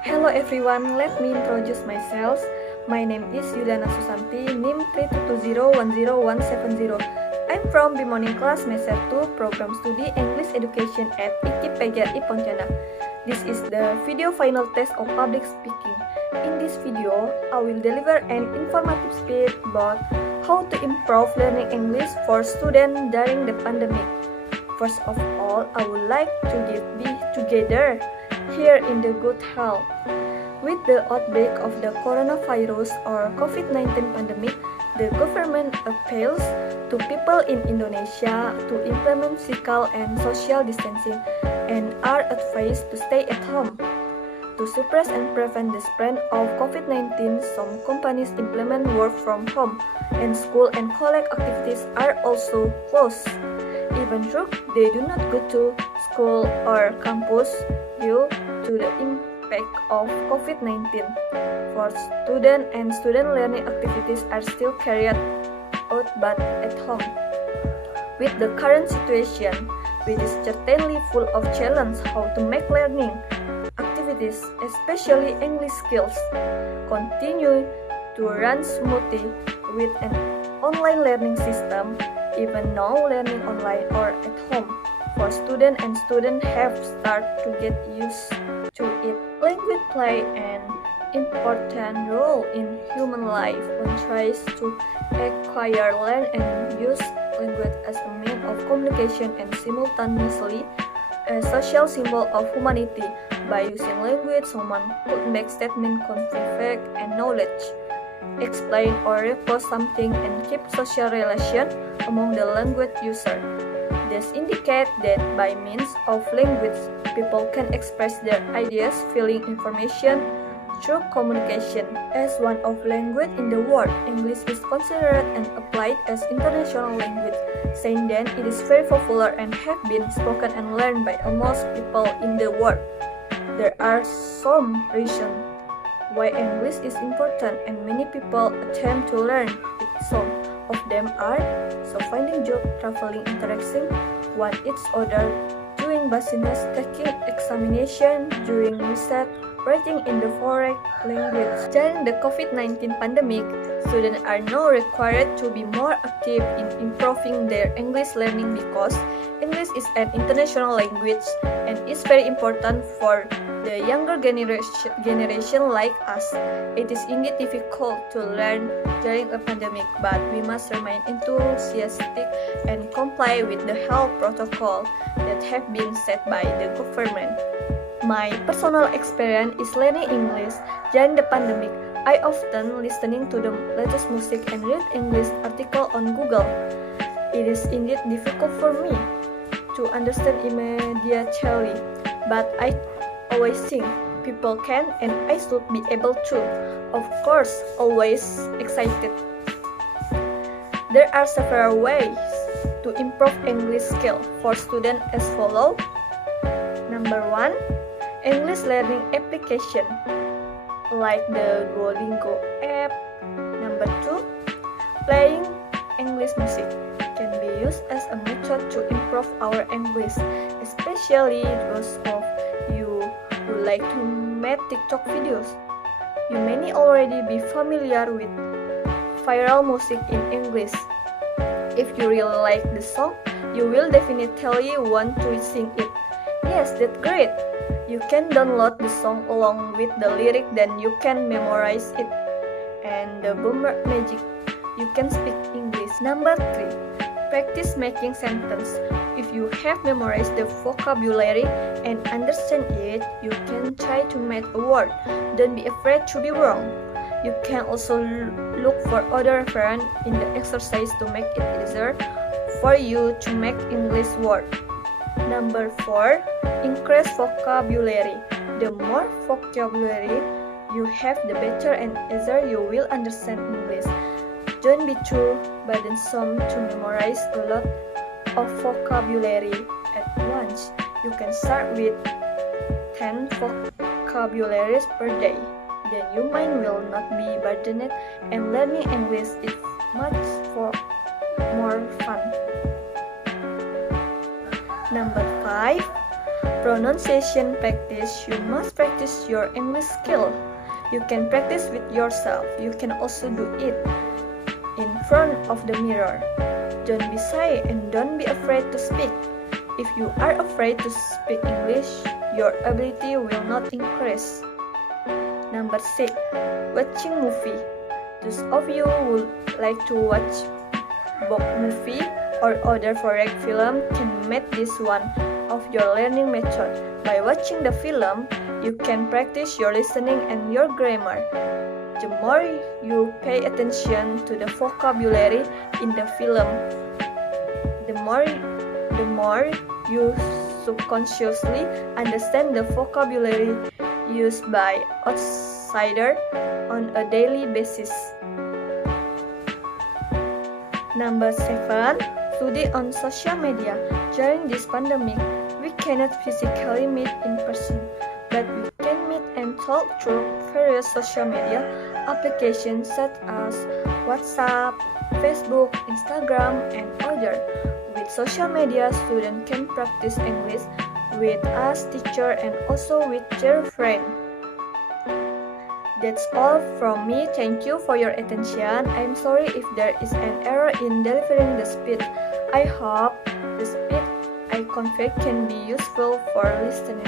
Hello everyone, let me introduce myself. My name is Yuliana Susanti, NIM 3220100170. I'm from b.morning class semester 2, program studi English education at IKIP PGRI Pontianak. This is the video final test of public speaking. In this video, I will deliver an informative speech about how to improve learning English for students during the pandemic. First of all, I would like to be together here in the good health. With the outbreak of the coronavirus or COVID-19 pandemic, the government appeals to people in Indonesia to implement physical and social distancing and are advised to stay at home. To suppress and prevent the spread of COVID-19, some companies implement work from home, and school and college activities are also closed. Even though they do not go to school or campus due to the impact of COVID-19, for student and student learning activities are still carried out but at home. With the current situation, which is certainly full of challenges how to make learning activities, especially English skills, continue to run smoothly with an online learning system, even now learning online or at home. For students and students have started to get used to it. Language play an important role in human life. One tries to acquire, learn, and use language as a means of communication and simultaneously a social symbol of humanity. By using language, someone could make statements, convey facts and knowledge, explain or report something, and keep social relation among the language user. This indicates that by means of language, people can express their ideas, feeling, information through communication. As one of language in the world, English is considered and applied as international language, saying that it is very popular and have been spoken and learned by almost people in the world. There are some reasons why English is important and many people attempt to learn it. Some of them are finding job, traveling, interacting with each other, doing business, taking examination, doing research, writing in the foreign language. During the COVID-19 pandemic, students are now required to be more active in improving their English learning because English is an international language and is very important for the younger generation like us. It is indeed difficult to learn during a pandemic, but we must remain enthusiastic and comply with the health protocol that have been set by the government. My personal experience is learning English during the pandemic. I often listening to the latest music and read English article on Google. It is indeed difficult for me to understand immediately, but I always think people can and I should be able to. Of course, always excited. There are several ways to improve English skill for students as follow. Number 1, English learning application like the Duolingo app. Number 2, playing English music can be used as a method to improve our English, especially those of you who like to make TikTok videos. You may already be familiar with viral music in English. If you really like the song, you will definitely want to sing it. Yes, that's great. You can download the song along with the lyric, then you can memorize it. And the boomer magic, you can speak English. Number 3, practice making sentence. If you have memorized the vocabulary and understand it, you can try to make a word. Don't be afraid to be wrong. You can also look for other reference in the exercise to make it easier for you to make English word. Number 4, increase vocabulary. The more vocabulary you have, the better and easier you will understand English. Don't be too burdensome to memorize a lot of vocabulary at once. You can start with 10 vocabularies per day. Then your mind will not be burdened and learning English is much more fun. Number 5, Pronunciation practice. You must practice your English skill. You can practice with yourself. You can also do it in front of the mirror. Don't be shy and don't be afraid to speak. If you are afraid to speak English, your ability will not increase. Number 6. Watching movie. Those of you who like to watch book movie or other foreign film can make this one of your learning method. By watching the film, you can practice your listening and your grammar. The more you pay attention to the vocabulary in the film, the more you subconsciously understand the vocabulary used by outsiders on a daily basis. Number 7. Study on social media. During this pandemic, we cannot physically meet in person, but we can meet and talk through various social media applications such as WhatsApp, Facebook, Instagram, and others. With social media, students can practice English with us teacher and also with their friends. That's all from me. Thank you for your attention. I'm sorry if there is an error in delivering the speech. I hope the speech I convey can be useful for listening.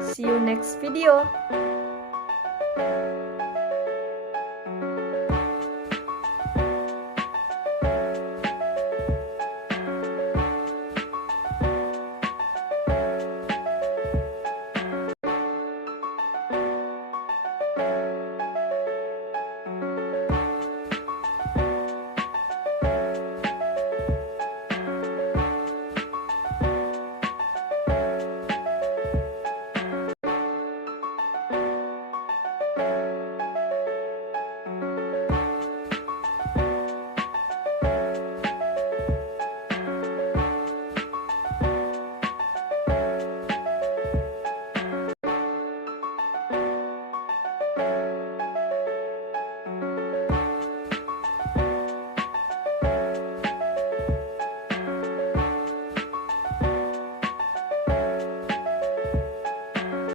See you next video.